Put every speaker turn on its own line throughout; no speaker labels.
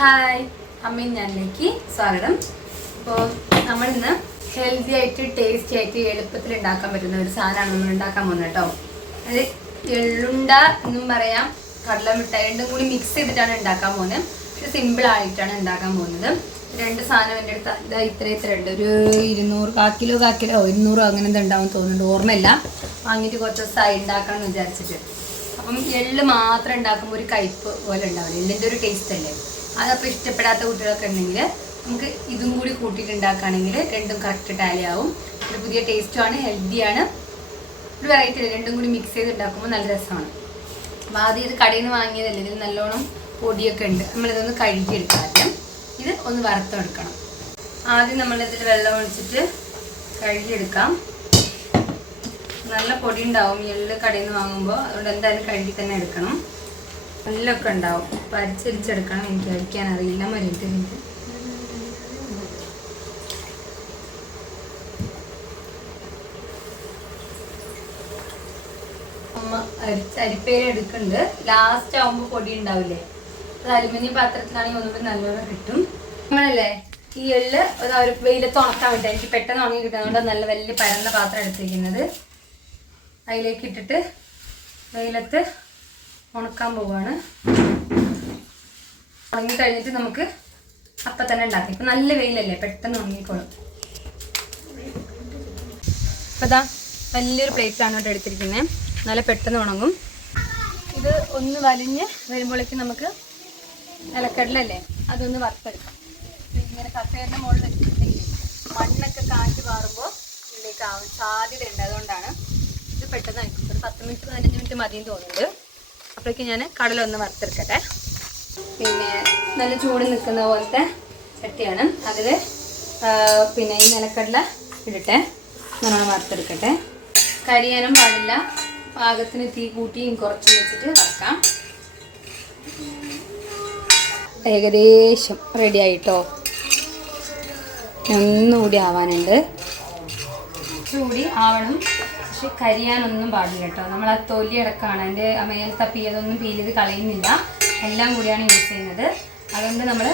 Hi അമ്മയും ഞാനിലേക്ക് സ്വാഗതം. അപ്പോൾ നമ്മളിന്ന് ഹെൽത്തി ആയിട്ട് ടേസ്റ്റി ആയിട്ട് എളുപ്പത്തിൽ ഉണ്ടാക്കാൻ പറ്റുന്ന ഒരു സാധനമാണ് നമ്മൾ ഉണ്ടാക്കാൻ പോകുന്നത് കേട്ടോ. അത് എള്ളുണ്ട എന്നും പറയാം കടല മിഠായി രണ്ടും കൂടി മിക്സ് ചെയ്തിട്ടാണ് ഉണ്ടാക്കാൻ പോകുന്നത്. പക്ഷെ സിമ്പിൾ ആയിട്ടാണ് ഉണ്ടാക്കാൻ പോകുന്നത്. രണ്ട് സാധനം എന്റെ അടുത്ത് ഇതാ ഇത്ര ഇത്ര ഉണ്ട്. ഒരു ഇരുന്നൂറ് കാ കിലോ കാ കിലോ ഇരുന്നൂറോ അങ്ങനെ എന്താ ഉണ്ടാവും തോന്നുന്നുണ്ട്. ഓർമ്മയില്ല. വാങ്ങിയിട്ട് കുറച്ച് ദിവസമായി ഉണ്ടാക്കണം എന്ന് വിചാരിച്ചിട്ട്. അപ്പം എള്ള് മാത്രം ഉണ്ടാക്കുമ്പോൾ ഒരു കയ്പ്പ് പോലെ ഉണ്ടാവില്ല? എള്ളിന്റെ ഒരു ടേസ്റ്റ് അല്ലേ? അതപ്പോൾ ഇഷ്ടപ്പെടാത്ത കുട്ടികളൊക്കെ ഉണ്ടെങ്കിൽ നമുക്ക് ഇതും കൂടി കൂട്ടിയിട്ട് ഉണ്ടാക്കുകയാണെങ്കിൽ രണ്ടും കറക്റ്റ് ടാലി ആവും. ഒരു പുതിയ ടേസ്റ്റുമാണ് ഹെൽത്തിയാണ് ഒരു വെറൈറ്റി രണ്ടും കൂടി മിക്സ് ചെയ്ത് ഉണ്ടാക്കുമ്പോൾ നല്ല രസമാണ്. അപ്പോൾ ആദ്യം ഇത് കടയിൽ നിന്ന് വാങ്ങിയതല്ലേ? ഇതിൽ നല്ലോണം പൊടിയൊക്കെ ഉണ്ട്. നമ്മളിതൊന്ന് കഴുകിയെടുക്കാം ആദ്യം. ഇത് ഒന്ന് വറുത്തെടുക്കണം. ആദ്യം നമ്മളിതിൽ വെള്ളം ഒഴിച്ചിട്ട് കഴുകിയെടുക്കാം. നല്ല പൊടി ഉണ്ടാവും. എള്ള് കടയിൽ നിന്ന് വാങ്ങുമ്പോൾ അതുകൊണ്ട് എന്തായാലും കഴുകി തന്നെ എടുക്കണം. എല്ലൊക്കെ ഉണ്ടാവും. പരിച്ചരിച്ചെടുക്കണം എനിക്ക് അരിക്കാൻ അറിയില്ല എനിക്ക്. അമ്മ അരിച്ച് അരിപ്പേര് എടുക്കുന്നുണ്ട്. ലാസ്റ്റ് ആവുമ്പോൾ പൊടി ഉണ്ടാവില്ലേ? അത് അലുമിനിയം പാത്രത്തിലാണെങ്കിൽ ഒന്നുകൂടി നല്ലോണം കിട്ടും. നമ്മളല്ലേ ഈ എള്ള് അത് ഒരു വെയിലത്ത് ഉണക്കാൻ വേണ്ടി എനിക്ക് പെട്ടെന്ന് ഉണങ്ങി കിട്ടുന്നതുകൊണ്ട് നല്ല വലിയ പരന്ന പാത്രം എടുത്തിരിക്കുന്നത്. അതിലേക്ക് ഇട്ടിട്ട് വെയിലത്ത് ഉണക്കാൻ പോവാണ്. ഉണങ്ങി കഴിഞ്ഞിട്ട് നമുക്ക് അപ്പം തന്നെ ഉണ്ടാക്കാം. ഇപ്പം നല്ല വെയിലല്ലേ പെട്ടെന്ന് ഉണങ്ങിക്കോളും. അപ്പം അതാ വലിയൊരു പ്ലേറ്റാണ് ഇവിടെ എടുത്തിരിക്കുന്നത്. നല്ല പെട്ടെന്ന് ഉണങ്ങും. ഇത് ഒന്ന് വലിഞ്ഞ് വരുമ്പോഴേക്കും നമുക്ക് നിലക്കടലല്ലേ അതൊന്ന് വറുത്തെടുക്കാം. ഇങ്ങനെ കസേരന്റെ മുകളിൽ വെച്ചിട്ടുണ്ടെങ്കിൽ മണ്ണൊക്കെ കാറ്റ് മാറുമ്പോൾ ഇതിലേക്ക് ആവാൻ സാധ്യതയുണ്ട് അതുകൊണ്ടാണ് ഇത് പെട്ടെന്ന് ഒരു പത്ത് മിനിറ്റ് പതിനഞ്ച് മിനിറ്റ് മതിയെന്ന് തോന്നുന്നുണ്ട്. അപ്പോഴേക്കും ഞാൻ കടല ഒന്ന് വറുത്തെടുക്കട്ടെ. പിന്നെ നല്ല ചൂട് നിൽക്കുന്ന പോലത്തെ ചട്ടിയാണ്. അതിൽ പിന്നെ ഈ നിലക്കടല ഇടട്ടെ. നല്ലോണം വറുത്തെടുക്കട്ടെ. കരിയാനും പാടില്ല. പാകത്തിന് തീ കൂട്ടിയും കുറച്ച് വെച്ചിട്ട് വറക്കാം. ഏകദേശം റെഡി ആയിട്ടോ? ഒന്നുകൂടി ആവാനുണ്ട്. ചൂടി ആവണം. പക്ഷെ കരിയാനൊന്നും പാടില്ല കേട്ടോ. നമ്മൾ ആ തൊലി അടക്കമാണ്. അതിന്റെ അതൊന്നും പീൽ ചെയ്ത് കളയുന്നില്ല. എല്ലാം കൂടിയാണ് യൂസ് ചെയ്യുന്നത്. അതുകൊണ്ട് നമ്മൾ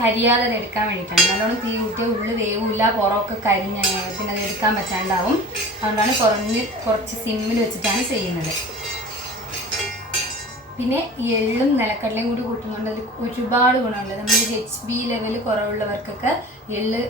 കരിയാതെ എടുക്കാൻ വേണ്ടിയിട്ടാണ്. നല്ലോണം തീ കൂട്ടിയ ഉള്ളു വേവില്ല പുറമൊക്കെ കരിഞ്ഞ പിന്നെ അത് എടുക്കാൻ പറ്റാണ്ടാവും. അതുകൊണ്ടാണ് കുറഞ്ഞ് കുറച്ച് സിമ്മിൽ വെച്ചിട്ടാണ് ചെയ്യുന്നത്. പിന്നെ എള്ളും നിലക്കടലയും കൂടി കൂട്ടുന്നുണ്ട് അതിൽ ഒരുപാട് ഗുണമുണ്ട്. നമ്മൾ ഒരു എച്ച് ബി ലെവൽ കുറവുള്ളവർക്കൊക്കെ എള്ള്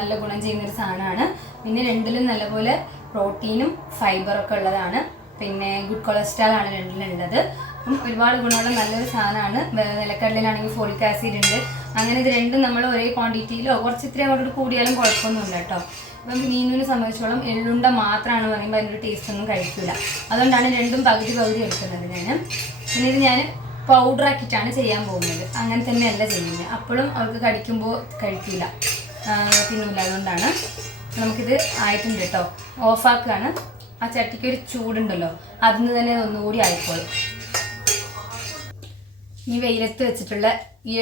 നല്ല ഗുണം ചെയ്യുന്നൊരു സാധനമാണ്. പിന്നെ രണ്ടിലും നല്ലപോലെ പ്രോട്ടീനും ഫൈബറൊക്കെ ഉള്ളതാണ്. പിന്നെ ഗുഡ് കൊളസ്ട്രോൾ ആണ് രണ്ടിലുള്ളത്. അപ്പം ഒരുപാട് ഗുണമുള്ള നല്ലൊരു സാധനമാണ്. നിലക്കടലിലാണെങ്കിൽ ഫോളിക് ആസിഡ് ഉണ്ട്. അങ്ങനെ ഇത് രണ്ടും നമ്മൾ ഒരേ ക്വാണ്ടിറ്റിയിലോ കുറച്ച് ഇത്രയും അങ്ങോട്ട് കൂടിയാലും കുഴപ്പമൊന്നുമില്ല കേട്ടോ. അപ്പം മീനിനെ സംബന്ധിച്ചോളം എള്ളുണ്ട മാത്രമാണ് പറയുമ്പോൾ അതിന്റെ ടേസ്റ്റ് ഒന്നും കഴിക്കില്ല അതുകൊണ്ടാണ് രണ്ടും പകുതി പകുതി എടുക്കുന്നത് ഞാൻ. പിന്നെ ഇത് ഞാൻ പൗഡർ ആക്കിയിട്ടാണ് ചെയ്യാൻ പോകുന്നത്. അങ്ങനെ തന്നെയല്ല ചെയ്യുന്നത്. അപ്പോഴും അവർക്ക് കടിക്കുമ്പോൾ കഴിക്കില്ല തിന്നില്ല അതുകൊണ്ടാണ്. നമുക്കിത് ആയിട്ടുണ്ട് കേട്ടോ. ഓഫാക്കുകയാണ്. ആ ചട്ടിക്ക് ഒരു ചൂടുണ്ടല്ലോ. അതിന് തന്നെ ഒന്നുകൂടി ആയിക്കോളും. ഈ വെയിലത്ത് വെച്ചിട്ടുള്ള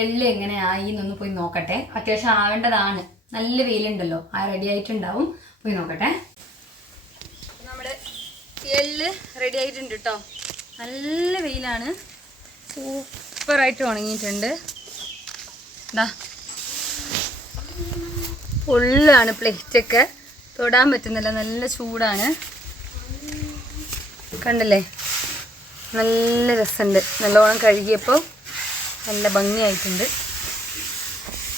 എള്ള് എങ്ങനെ ആയി എന്നൊന്ന് പോയി നോക്കട്ടെ. അത്യാവശ്യം ആവേണ്ടതാണ്. നല്ല വെയിലുണ്ടല്ലോ. ആ റെഡി ആയിട്ടുണ്ടാവും. പോയി നോക്കട്ടെ. നമ്മുടെ എള്ള് റെഡി ആയിട്ടുണ്ട് കേട്ടോ. നല്ല വെയിലാണ്. സൂപ്പറായിട്ട് ഉണങ്ങിയിട്ടുണ്ട്. ഇതാ ഫുള്ളാണ് പ്ലേറ്റൊക്കെ. തൊടാൻ പറ്റുന്നില്ല. നല്ല ചൂടാണ്. കണ്ടല്ലേ? നല്ല രസമുണ്ട് നല്ലോണം കഴുകിയപ്പോൾ നല്ല ഭംഗിയായിട്ടുണ്ട്.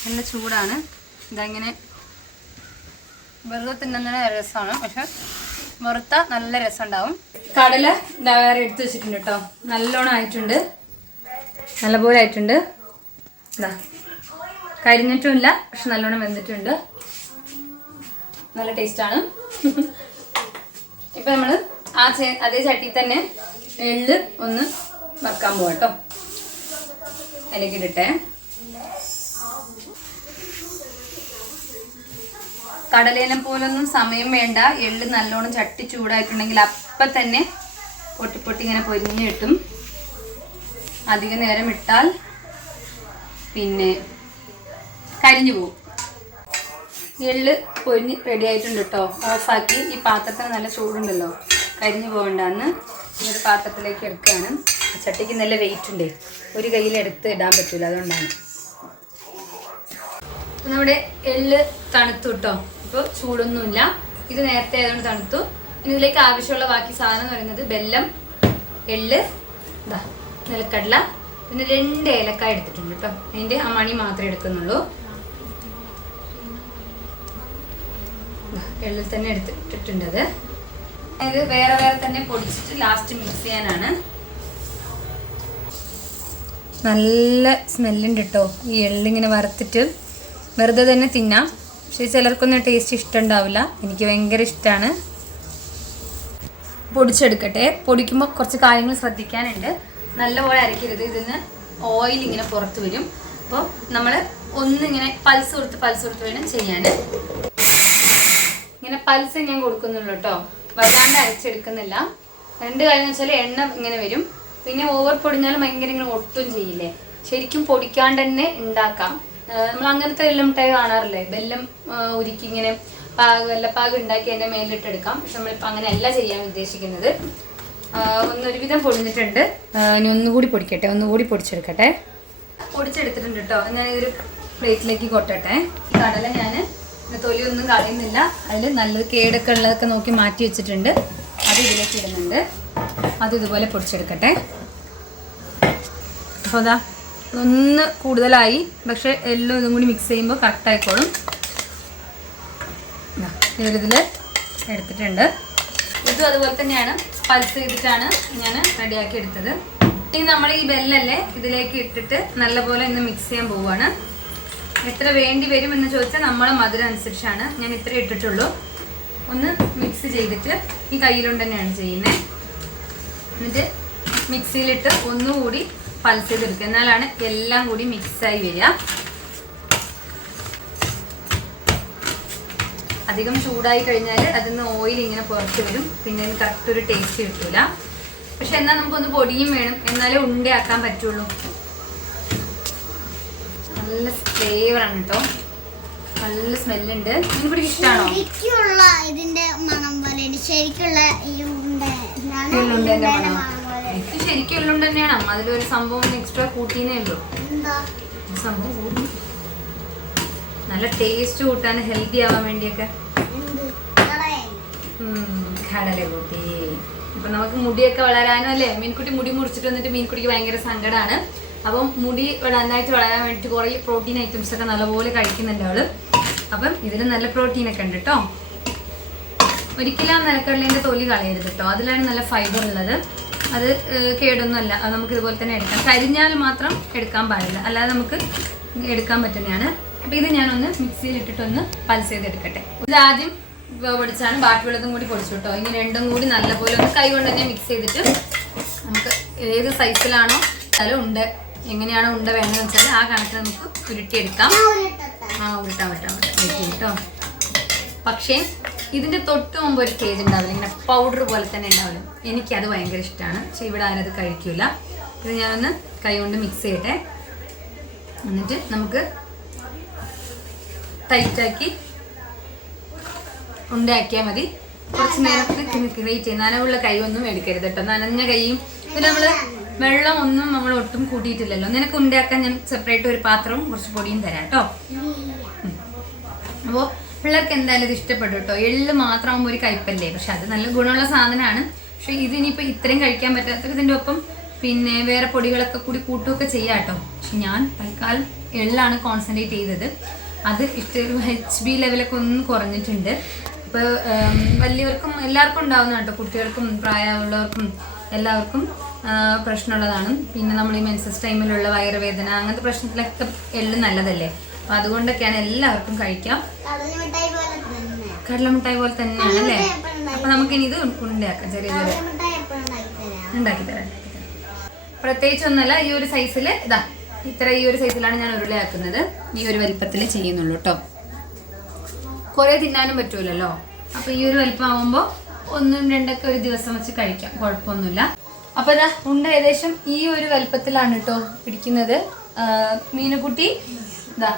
നല്ല ചൂടാണ്. ഇതങ്ങനെ വെറുതെ തിന്നുന്ന രസമാണ്. പക്ഷെ വറുത്ത നല്ല രസമുണ്ടാവും കടല ഇതാ വേറെ എടുത്ത് വെച്ചിട്ടുണ്ട് കേട്ടോ നല്ലോണം ആയിട്ടുണ്ട്. നല്ലപോലെ ആയിട്ടുണ്ട്. ഇതാ. കരിഞ്ഞിട്ടുമില്ല പക്ഷെ നല്ലോണം വെന്തിട്ടുണ്ട്. നല്ല ടേസ്റ്റാണ്. ഇപ്പൊ നമ്മൾ ആ അതേ ചട്ടി തന്നെ എള്ള് ഒന്ന് വറുക്കാൻ പോവാം കേട്ടോ അതിലേക്ക് ഇടട്ടെ. കടലേനം പോലൊന്നും സമയം വേണ്ട. എള്ള് നല്ലോണം ചട്ടി ചൂടായിട്ടുണ്ടെങ്കിൽ അപ്പം തന്നെ പൊട്ടി പൊട്ടി ഇങ്ങനെ പൊരിഞ്ഞ് കിട്ടും. അധിക നേരം ഇട്ടാൽ പിന്നെ കരിഞ്ഞു പോകും എള്ള് പൊരിഞ്ഞ് റെഡി ആയിട്ടുണ്ട് കേട്ടോ ഓഫാക്കി. ഈ പാത്രത്തിന് നല്ല ചൂടുണ്ടല്ലോ. കരിഞ്ഞു പോകണ്ടെന്ന് ഈ ഒരു പാത്രത്തിലേക്ക് എടുക്കുകയാണ്. ചട്ടിക്ക് നല്ല വെയിറ്റ് ഉണ്ട്. ഒരു കയ്യിൽ എടുത്ത് ഇടാൻ പറ്റില്ല അതുകൊണ്ടാണ്. നമ്മുടെ എള്ള് തണുത്തു കേട്ടോ ഇപ്പോൾ ചൂടൊന്നുമില്ല. ഇത് നേരത്തെ ആയതുകൊണ്ട് തണുത്തു. ഇനി ഇതിലേക്ക് ആവശ്യമുള്ള ബാക്കി സാധനം എന്ന് പറയുന്നത് ബെല്ലം എള്ള് നിലക്കടല പിന്നെ രണ്ട് ഏലക്കായ എടുത്തിട്ടുണ്ട് കേട്ടോ അതിന്റെ ആ മണി മാത്രമേ എടുക്കുന്നുള്ളൂ. ദാ, എള്ളിൽ തന്നെ എടുത്തിട്ടുണ്ട് അത് ഇത് വേറെ വേറെ തന്നെ പൊടിച്ചിട്ട് ലാസ്റ്റ് മിക്സ് ചെയ്യാനാണ്. നല്ല സ്മെല്ലുണ്ട് കേട്ടോ ഈ എള്ളിങ്ങനെ വറുത്തിട്ട് വെറുതെ തന്നെ തിന്നാം. പക്ഷേ ചിലർക്കൊന്നും ടേസ്റ്റ് ഇഷ്ടമുണ്ടാവില്ല. എനിക്ക് ഭയങ്കര ഇഷ്ടമാണ് പൊടിച്ചെടുക്കട്ടെ. പൊടിക്കുമ്പോൾ കുറച്ച് കാര്യങ്ങൾ ശ്രദ്ധിക്കാനുണ്ട്. നല്ലപോലെ അരക്കരുത്. ഇതിന് ഓയിൽ ഇങ്ങനെ പുറത്ത് വരും. അപ്പോൾ നമ്മൾ ഒന്നിങ്ങനെ പൾസ് കൊടുത്ത് പൾസ് കൊടുത്ത് വേണം ചെയ്യാൻ. ഇങ്ങനെ പൽസ് ഞാൻ കൊടുക്കുന്നുള്ളൂ കേട്ടോ. വല്ലാണ്ട് അരച്ചെടുക്കുന്നില്ല. രണ്ട് കാര്യം വെച്ചാൽ എണ്ണ ഇങ്ങനെ വരും. പിന്നെ ഓവർ പൊടിഞ്ഞാലും ഭയങ്കര ഇങ്ങനെ ഒട്ടും ചെയ്യില്ലേ. ശരിക്കും പൊടിക്കാണ്ട് തന്നെ ഉണ്ടാക്കാം. നമ്മൾ അങ്ങനത്തെ എല്ലാം മിഠായി കാണാറില്ലേ? ബെല്ലം ആ, ഉരുക്കി ഇങ്ങനെ പാക വെല്ലപ്പാകം ഉണ്ടാക്കി അതിന്റെ മേലിട്ടെടുക്കാം. പക്ഷെ നമ്മളിപ്പോൾ അങ്ങനെയല്ല ചെയ്യാൻ ഉദ്ദേശിക്കുന്നത്. ഒന്നൊരുവിധം പൊടിഞ്ഞിട്ടുണ്ട്. ഇനി ഒന്നുകൂടി പൊടിക്കട്ടെ. ഒന്നുകൂടി പൊടിച്ചെടുക്കട്ടെ. പൊടിച്ചെടുത്തിട്ടുണ്ട് കേട്ടോ. ഞാനിതൊരു പ്ലേറ്റിലേക്ക് കൊട്ടട്ടെ. കടല ഞാൻ തൊലിയൊന്നും കളയുന്നില്ല. അതിൽ നല്ലത് കേടൊക്കെ ഉള്ളതൊക്കെ നോക്കി മാറ്റി വെച്ചിട്ടുണ്ട്. അത് ഇതിലേക്ക് ഇടുന്നുണ്ട്. അത് ഇതുപോലെ പൊടിച്ചെടുക്കട്ടെ. അപ്പോൾ അതാ ഒന്ന് കൂടുതലായി. പക്ഷെ എല്ലാം ഇതും കൂടി മിക്സ് ചെയ്യുമ്പോൾ കറക്റ്റായിക്കോളും ഇതിൽ എടുത്തിട്ടുണ്ട്. ഇതും അതുപോലെ തന്നെയാണ്. പൾസ് ചെയ്തിട്ടാണ് ഞാൻ റെഡിയാക്കി എടുത്തത്. ഇനി നമ്മൾ ഈ ബെല്ലല്ലേ ഇതിലേക്ക് ഇട്ടിട്ട് നല്ലപോലെ ഇന്ന് മിക്സ് ചെയ്യാൻ പോവുകയാണ് എത്ര വേണ്ടി വരും എന്ന് ചോദിച്ചാൽ നമ്മളെ മധുരം അനുസരിച്ചാണ് ഞാൻ ഇത്ര ഇട്ടിട്ടുള്ളൂ. ഒന്ന് മിക്സ് ചെയ്തിട്ട് ഈ കയ്യിലുണ്ട് തന്നെയാണ് ചെയ്യുന്നത് എന്നിട്ട് മിക്സിയിലിട്ട് ഒന്നുകൂടി പൾസ് ചെയ്തെടുക്കുക. എന്നാലാണ് എല്ലാം കൂടി മിക്സായി വരിക. അധികം ചൂടായി കഴിഞ്ഞാൽ അതിൽ നിന്ന് ഓയിൽ ഇങ്ങനെ പുറത്ത് വരും. പിന്നെ അതിന് കറക്റ്റ് ഒരു ടേസ്റ്റ് കിട്ടില്ല പക്ഷെ എന്നാൽ നമുക്കൊന്ന് പൊടിയും വേണം. എന്നാലേ ഉണ്ടയാക്കാൻ പറ്റുള്ളൂ. നല്ല ഫ്ലേവർ ആണ് കേട്ടോ നല്ല സ്മെല്ലുണ്ട് നിങ്ങൾക്ക് ഇഷ്ടമാണോ
ശരിക്കുള്ള ഇതിന്റെ മണം പോലെ ശരിക്കുള്ള
ഇത് ശരിക്കും തന്നെയാണ്. അതിലൊരു സംഭവം എക്സ്ട്രാ കൂട്ടിയേ ഉള്ളൂ. സംഭവം കൂട്ടി. നല്ല ടേസ്റ്റ് കൂട്ടാൻ ഹെൽത്തി ആവാൻ വേണ്ടിയൊക്കെ. കടല കൂട്ടി. ഇപ്പൊ നമുക്ക് മുടിയൊക്കെ വളരാനും അല്ലേ? മീൻകുട്ടി മുടി മുറിച്ചിട്ട് വന്നിട്ട് മീൻകുട്ടിക്ക് ഭയങ്കര സങ്കടമാണ് അപ്പം മുടി നന്നായിട്ട് വളരാൻ വേണ്ടിയിട്ട് കുറേ പ്രോട്ടീൻ ഐറ്റംസ് ഒക്കെ നല്ലപോലെ കഴിക്കുന്നുണ്ട് അവൾ അപ്പം ഇതിന് നല്ല പ്രോട്ടീൻ ഒക്കെ ഉണ്ട് കേട്ടോ ഒരിക്കലും നിലക്കടലിന്റെ തൊലി കളയരുത് കേട്ടോ അതിലാണ് നല്ല ഫൈബർ ഉള്ളത്. അത് കേടൊന്നുമല്ല. അത് നമുക്ക് ഇതുപോലെ തന്നെ എടുക്കാം. കരിഞ്ഞാൽ മാത്രം എടുക്കാൻ പാടില്ല. അല്ലാതെ നമുക്ക് എടുക്കാൻ പറ്റുന്നതാണ്. അപ്പം ഇത് ഞാനൊന്ന് മിക്സിയിൽ ഇട്ടിട്ടൊന്ന് പൾസ് ചെയ്തെടുക്കട്ടെ. ഇത് ആദ്യം പൊടിച്ചാണ് വെള്ളത്തും കൂടി പൊടിച്ചു കേട്ടോ ഇനി രണ്ടും കൂടി നല്ലപോലെ ഒന്ന് കൈ കൊണ്ട് തന്നെ മിക്സ് ചെയ്തിട്ട് നമുക്ക് ഏത് സൈസിലാണോ സ്ഥലം ഉണ്ട്. എങ്ങനെയാണോ ഉണ്ട വേണ്ടതെന്ന് വെച്ചാൽ ആ കണക്കിന് നമുക്ക് ഉരുട്ടിയെടുക്കാം.
എടുക്കാം
ആ ഉരുട്ടാൻ പറ്റാൻ പറ്റും കേട്ടോ. പക്ഷേ ഇതിന്റെ തൊട്ട് മുമ്പ് ഒരു കേജ് ഉണ്ടാവില്ല. ഇങ്ങനെ പൗഡർ പോലെ തന്നെ ഉണ്ടാവില്ല. എനിക്കത് ഭയങ്കര ഇഷ്ടമാണ് പക്ഷെ ഇവിടെ ആരും അത് കഴിക്കൂല. ഇത് ഞാനൊന്ന് കൈ കൊണ്ട് മിക്സ് ചെയ്യട്ടെ. എന്നിട്ട് നമുക്ക് ടൈറ്റാക്കി ഉണ്ടാക്കിയാൽ മതി. കുറച്ച് നേരത്തിന് വെയിറ്റ് ചെയ്യും. നനവുള്ള കൈ ഒന്നും എടുക്കരുത് കേട്ടോ. നനഞ്ഞ കൈയും പിന്നെ നമ്മൾ വെള്ളം ഒന്നും നമ്മൾ ഒട്ടും കൂട്ടിയിട്ടില്ലല്ലോ. നിനക്ക് ഉണ്ടാക്കാൻ ഞാൻ സെപ്പറേറ്റ് ഒരു പാത്രവും കുറച്ച് പൊടിയും തരാം കേട്ടോ അപ്പോൾ പിള്ളേർക്ക് എന്തായാലും ഇത് ഇഷ്ടപ്പെടും കേട്ടോ എള്ള് മാത്രമാകുമ്പോൾ ഒരു കയ്പല്ലേ പക്ഷെ അത് നല്ല ഗുണമുള്ള സാധനമാണ്. പക്ഷെ ഇതിനിപ്പോൾ ഇത്രയും കഴിക്കാൻ പറ്റാത്ത ഇതിന്റെ ഒപ്പം പിന്നെ വേറെ പൊടികളൊക്കെ കൂടി കൂട്ടുകയൊക്കെ ചെയ്യാം കേട്ടോ പക്ഷെ ഞാൻ തൽക്കാലം എള്ളാണ് കോൺസെൻട്രേറ്റ് ചെയ്തത്. അത് ഇഷ്ടം എച്ച് ബി ലെവലൊക്കെ ഒന്ന് കുറഞ്ഞിട്ടുണ്ട്. ഇപ്പോൾ വലിയവർക്കും എല്ലാവർക്കും ഉണ്ടാവുന്ന കേട്ടോ കുട്ടികൾക്കും പ്രായമുള്ളവർക്കും എല്ലാവർക്കും പ്രശ്നമുള്ളതാണ്. പിന്നെ നമ്മൾ ഈ മെൻസസ് ടൈമിലുള്ള വയറുവേദന അങ്ങനത്തെ പ്രശ്നത്തിലൊക്കെ എല്ലാം നല്ലതല്ലേ? അപ്പോൾ അതുകൊണ്ടൊക്കെയാണ് എല്ലാവർക്കും കഴിക്കാം. കടലമിഠായി പോലെ തന്നെയാണ് അല്ലേ? അപ്പൊ നമുക്കിനി ഇത് ഉണ്ടാക്കാം ചെറിയ
ഉണ്ടാക്കി തരാം
ഉണ്ടാക്കി പ്രത്യേകിച്ച് ഒന്നല്ല ഈ ഒരു സൈസിൽ ഇതാ ഇത്ര ഈ ഒരു സൈസിലാണ് ഞാൻ ഉരുളയാക്കുന്നത്. ഈ ഒരു വലിപ്പത്തിൽ ചെയ്യുന്നുള്ളൂ കേട്ടോ കുറേ തിന്നാനും പറ്റൂലല്ലോ. അപ്പൊ ഈ ഒരു വലിപ്പം ആവുമ്പോൾ ഒന്നും രണ്ടൊക്കെ ഒരു ദിവസം വെച്ച് കഴിക്കാം കുഴപ്പമൊന്നുമില്ല. അപ്പൊ ഇതാ ഉണ്ട ഏകദേശം ഈ ഒരു വലിപ്പത്തിലാണ് കേട്ടോ പിടിക്കുന്നത്. ആ, മീനുകുട്ടി ഇതാ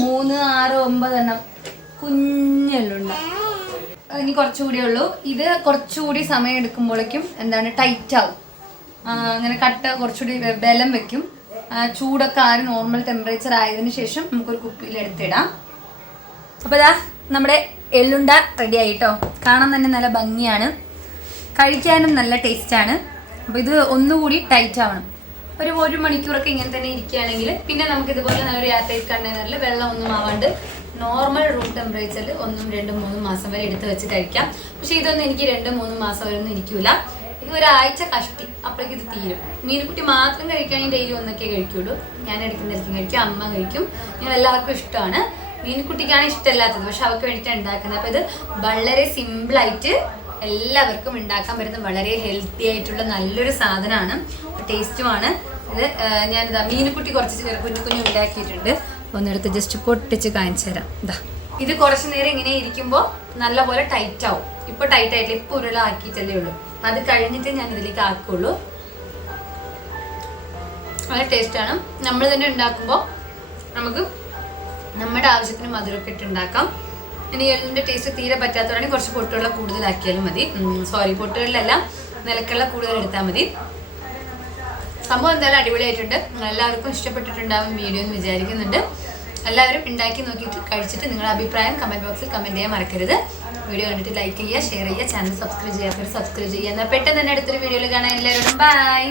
മൂന്ന് ആറ് ഒമ്പത് എണ്ണം കുഞ്ഞല്ലുണ്ട. ഇനി കുറച്ചുകൂടി ഉള്ളൂ. ഇത് കുറച്ചുകൂടി സമയം എടുക്കുമ്പോഴേക്കും എന്താണ് ടൈറ്റ് ആവും അങ്ങനെ കട്ട കുറച്ചുകൂടി ബലം വെക്കും. ആ, ചൂടൊക്കെ ആറ് നോർമൽ ടെമ്പറേച്ചർ ആയതിനു ശേഷം നമുക്കൊരു കുപ്പിയിൽ എടുത്തിടാം. അപ്പോൾ ഇതാ നമ്മുടെ എള്ളുണ്ട റെഡി ആയിട്ടോ കാണാൻ തന്നെ നല്ല ഭംഗിയാണ്. കഴിക്കാനും നല്ല ടേസ്റ്റാണ് അപ്പോൾ ഇത് ഒന്നുകൂടി ടൈറ്റ് ആവണം. ഒരു ഒരു മണിക്കൂറൊക്കെ ഇങ്ങനെ തന്നെ ഇരിക്കുകയാണെങ്കിൽ പിന്നെ നമുക്ക് ഇതുപോലെ നല്ലൊരു യാത്രയിൽ കണ്ടെയ്നറിൽ വെള്ളം ഒന്നും ആവാണ്ട് നോർമൽ റൂം ടെമ്പറേച്ചറിൽ ഒന്നും രണ്ടും മൂന്നും മാസം വരെ എടുത്ത് വെച്ച് കഴിക്കാം. പക്ഷേ ഇതൊന്നും എനിക്ക് രണ്ടും മൂന്നും മാസം വരെ ഒന്നും ഇരിക്കൂല. ഇത് ഒരാഴ്ച കഷ്ടി അപ്പോഴേക്ക് ഇത് തീരും. മീൻകുട്ടി മാത്രം കഴിക്കുകയാണെങ്കിൽ ഡെയിലി ഒന്നൊക്കെ കഴിക്കുള്ളൂ. ഞാൻ എടുക്കുന്നിടത്തും കഴിക്കും അമ്മ കഴിക്കും. ഞങ്ങൾ എല്ലാവർക്കും ഇഷ്ടമാണ്. മീൻകുട്ടിക്കാണ് ഇഷ്ടമല്ലാത്തത് പക്ഷെ അവർക്ക് വേണ്ടിയിട്ടാണ് ഉണ്ടാക്കുന്നത്. അപ്പോൾ ഇത് വളരെ സിമ്പിളായിട്ട് എല്ലാവർക്കും ഉണ്ടാക്കാൻ പറ്റുന്ന വളരെ ഹെൽത്തി ആയിട്ടുള്ള നല്ലൊരു സാധനമാണ്. ടേസ്റ്റുമാണ്. ഇത് ഞാനിതാ മീനുക്കുട്ടി കുറച്ച് കുഞ്ഞു കുഞ്ഞു ഉണ്ടാക്കിയിട്ടുണ്ട്. ഒന്നെടുത്ത് ജസ്റ്റ് പൊട്ടിച്ച് കാണിച്ചു തരാം. ഇതാ ഇത് കുറച്ച് നേരം ഇങ്ങനെ ഇരിക്കുമ്പോൾ നല്ലപോലെ ടൈറ്റ് ആവും. ഇപ്പോൾ ടൈറ്റ് ആയിട്ടില്ല ഇപ്പോൾ ഉരുള ആക്കിയിട്ടല്ലേ ഉള്ളൂ. അത് കഴിഞ്ഞിട്ട് ഞാൻ ഇതിലേക്ക് ആക്കുള്ളൂ. നല്ല ടേസ്റ്റാണ് നമ്മൾ തന്നെ ഉണ്ടാക്കുമ്പോൾ നമുക്ക് നമ്മുടെ ആവശ്യത്തിന് മധുരമൊക്കെ ഇട്ട് ഉണ്ടാക്കാം. ഇനി എള്ളിന്റെ ടേസ്റ്റ് തീരെ പറ്റാത്തവരാണെങ്കിൽ കുറച്ച് പൊട്ടുവെള്ളം കൂടുതലാക്കിയാലും മതി. സോറി പൊട്ടുകളിലെല്ലാം നിലക്കുള്ള കൂടുതൽ എടുത്താൽ മതി. സംഭവം എന്തായാലും അടിപൊളിയായിട്ടുണ്ട്. എല്ലാവർക്കും ഇഷ്ടപ്പെട്ടിട്ടുണ്ടാവും വീഡിയോ എന്ന് വിചാരിക്കുന്നുണ്ട്. എല്ലാവരും ഉണ്ടാക്കി നോക്കിയിട്ട് കഴിച്ചിട്ട് നിങ്ങളുടെ അഭിപ്രായം കമന്റ് ബോക്സിൽ കമന്റ് ചെയ്യാൻ മറക്കരുത്. വീഡിയോ കണ്ടിട്ട് ലൈക്ക് ചെയ്യുക ഷെയർ ചെയ്യുക ചാനൽ സബ്സ്ക്രൈബ് ചെയ്യാത്തവർ സബ്സ്ക്രൈബ് ചെയ്യുക. എന്നാൽ പെട്ടെന്ന് തന്നെ അടുത്തൊരു വീഡിയോയിൽ കാണാൻ എല്ലാവരും ബൈ